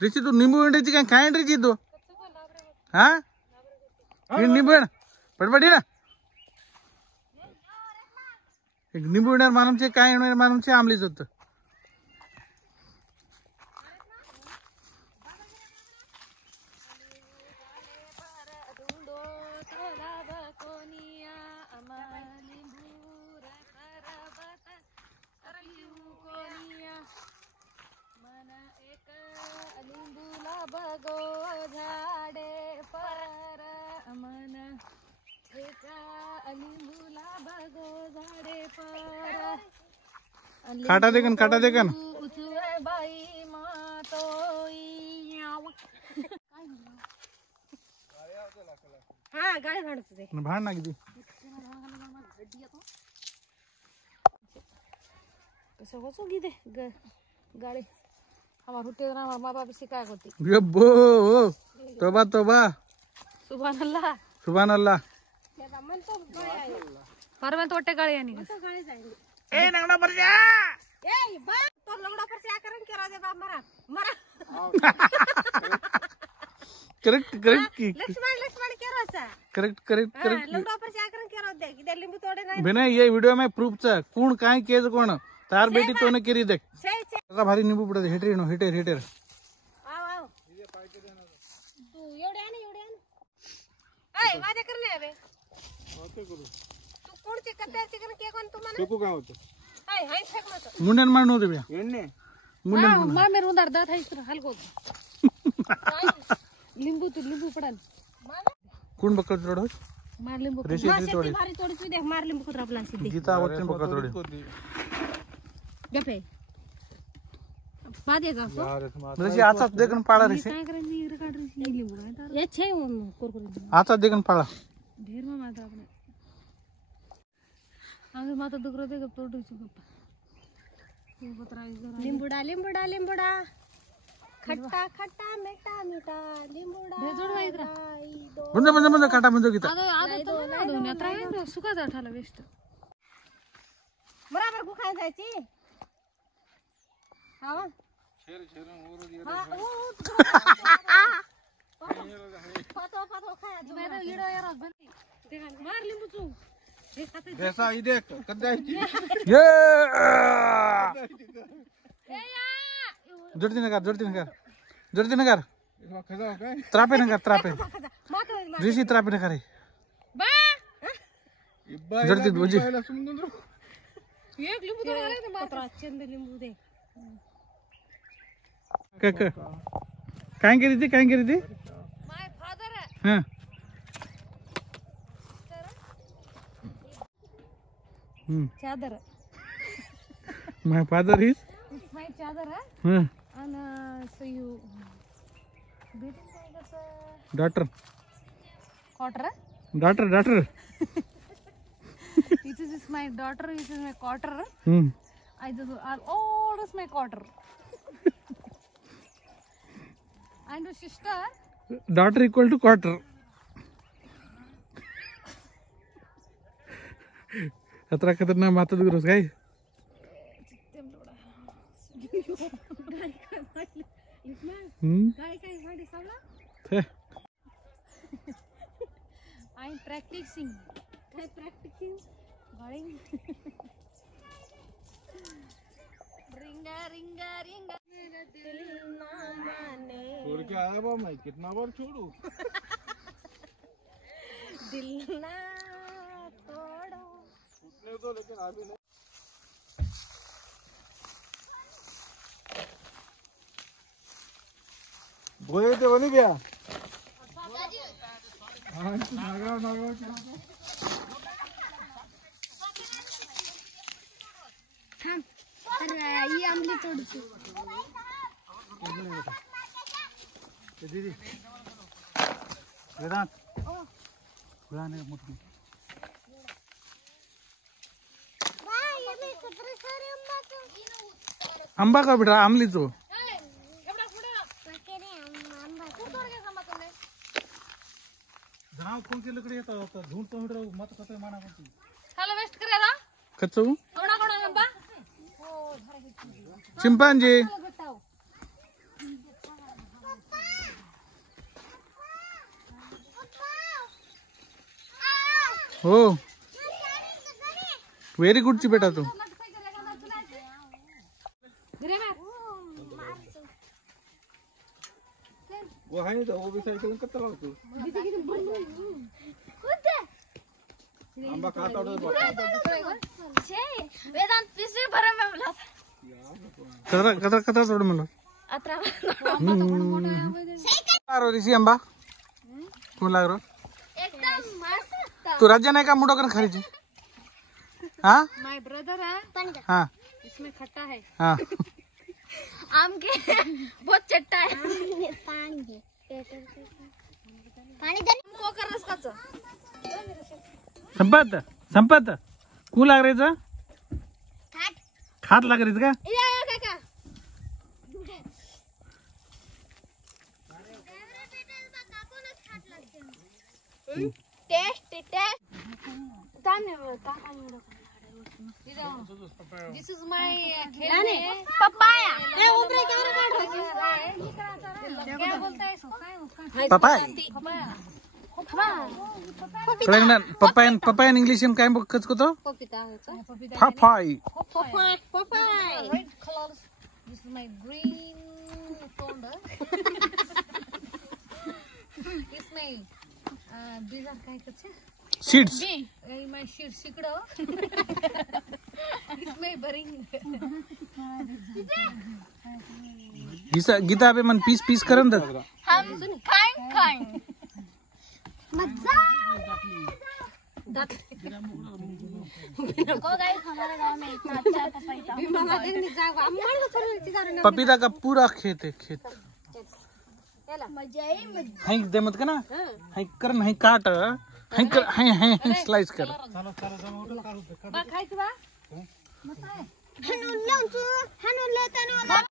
ऋषी तू निंबू इंडाची काय खाय ऋषी तू हाँ निंबू पटपटी ना एक निंबू इंडा मालूम छे काय मालूम छे आमलीच होतं काटा देखन हाँ गाड़ी भाड़ते भाड़ ना किती दे गाड़ी हमारे होते ना हमारे माँ बाप सिखाया करती यब्बो तोबा तोबा सुभान अल्लाह पर मैं तो अट्टे गाड़ी नहीं ए नगड़ा पर जा ए बा तो लगड़ा पर से आकर के राजे बाप मरा करेक्ट लक्ष्मण के रोसा करेक्ट लगड़ा पर से आकर के रो दे इधर लिंबू तोड़े ना बिना ये वीडियो में प्रूफ चा कोण काय केज कोण तार बेटी तो ने केरी देख का भारी निंबू पडते हिटर आओ तू एवढे आण ए वादे कर ले बे ओके करू तू कोण चे कद्दा चिकन के कोण तुम्हाला फेकू काय होतं हाय हाय फेक मत मुंडन मारनो होते बिया एन्ने मार मेरे उंदर दात है इस तरह हलको लिंबू पड़न कोण बक्कळ तोडो मार लिंबू भारी तोडची देख मार लिंबू कुत्रा प्लान सीधे गीता आवडते बक्कळ तोडी गपे बादे का सो म्हणजे आता देखन पाळा रे काय करन रिकॉर्ड रे लिंबू ये छे कोरकोर आता देखन पाळा ढेर में माता आपने आगे माता दुखरो दे गप तोड़ छु गप ये पतरा इधर लिंबूड़ा खट्टा मीठा लिंबूड़ा भेजोड़ ना इधर बंद काटा बंद गीता आदो तो ना दो नेत्रा है सुका जा ठाला वेस्ट बराबर को खाय जायची हां शेर हां पातो खाया जो मैं इडो यार बंद मार लिंबू चू जैसा ही देख कद्दाची ये जल्दी नगर त्रापे ऋषि त्रापे नगर जल्दी बुझी एक लिंबू तोड़ ले मात्र चंद लिंबू दे काय करी थी माय फादर है हां चादर my father is my चादर है and so you daughter quarter this is my daughter, this is my quarter. I just all is my quarter. And your sister daughter equal to quarter. अतरा खतरनाक माता दुरुस काय काय सावला I'm practicing गाड़ी रिंगा मेरा दिल ना माने छोड़ के आया बा मैं कितना बार छोड़ू दिल ना तोड़ो छूटने तो लेकिन अभी नहीं बोले थे वो नहीं गया हाँ नागराव थांब अरे ये आमली तोडची दीदी वेदांत पुराने मोटी आंबा का बेटा आमली तो जनाव कौन सी लकड़ी है तो ढूंढ तो हिड़ मत कते माना कोती हेलो वेस्ट करेला कच्चो कोणा आंबा चिंपांजी हो व्हेरी गुड ची बेटा तू वो है तो वो भी साइकिल कत्ता लावतो आंबा खाता वेदांत पिशवी भरा में बोला कतरा कतरा कतरा तोड़ मिलो अतरा रो ऋषि आंबा कौन लाग रो एकदम मस्त तू राज्य नहीं का मुड़ो कर खरीदी हाँ माय ब्रदर है हाँ इसमें खट्टा है हाँ आम के बहुत चट्टा है पानी को कर रसकाचं संपत संपत कू लाग रही खात लाग रही का या काका test This is my papaya. क्या बोलता है इसको? पपाय पपायन पपायन इंग्लिश में काय कच को तो पपीता होता. पपाय Papaya. Red colors. This is my green folder. इसमें these are काय कच्चे? Seeds My shit सिकड़ो. इसमें भरिंग. गीता अबे मन पीस पीस करन द हम खाएं मजा को गाइस हमारे गांव में इतना अच्छा पपीता पपीता का पूरा खेत है खेत मजा ही मजा हाई दे मत ना हाई कर नहीं काट हाई कर हाई स्लाइस कर बा खायचं बा हनुन लेताना